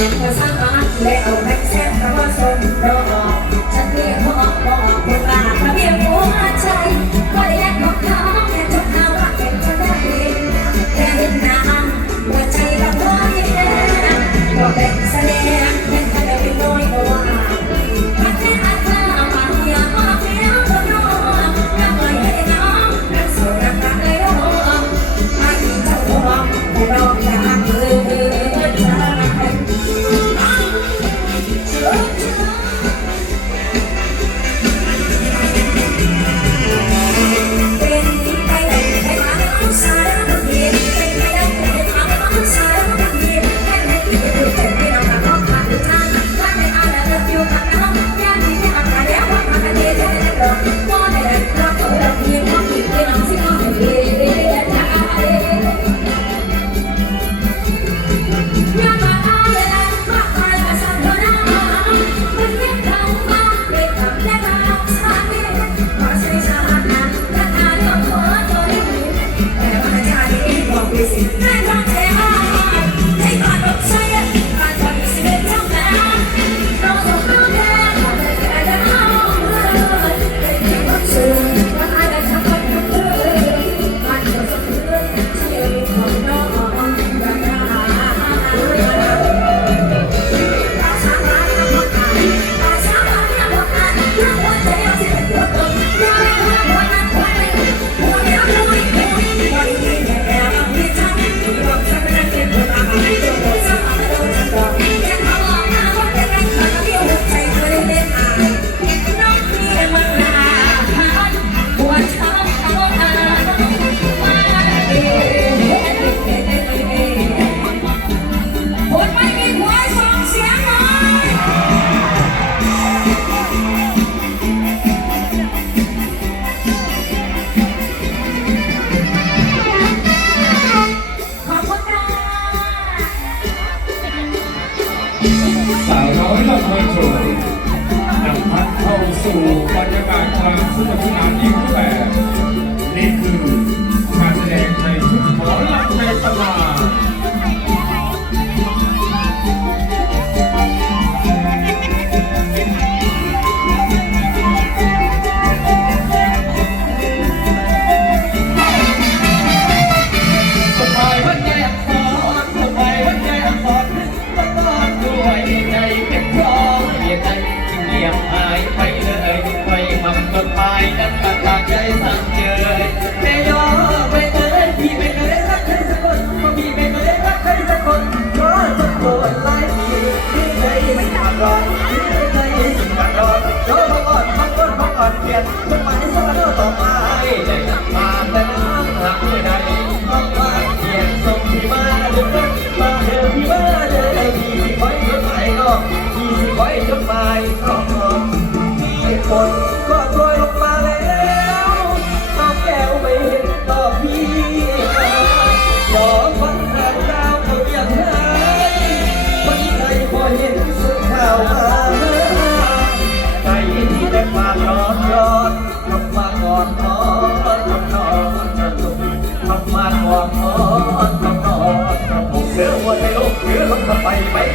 แต่สร้างอาณาจัก Thank you. พัดเข้าสู่บรรยากาศความาที่นานอีกแบบนี่คือ นไม่ไหวสะเต่อไปแต่กลับมาแต่น้ำหักไม่ได้ต้องมาเขียนส่ที่มาเดินมาเดินที่มเดินที่ไว้จดหมายนที่ไว้จดหมที่คนก็โปรลงมาแล้วเอแก้วไม่ต่อพี่ยอฟังทางดกหายไทยพอเสุดข่าว Bye. Bye.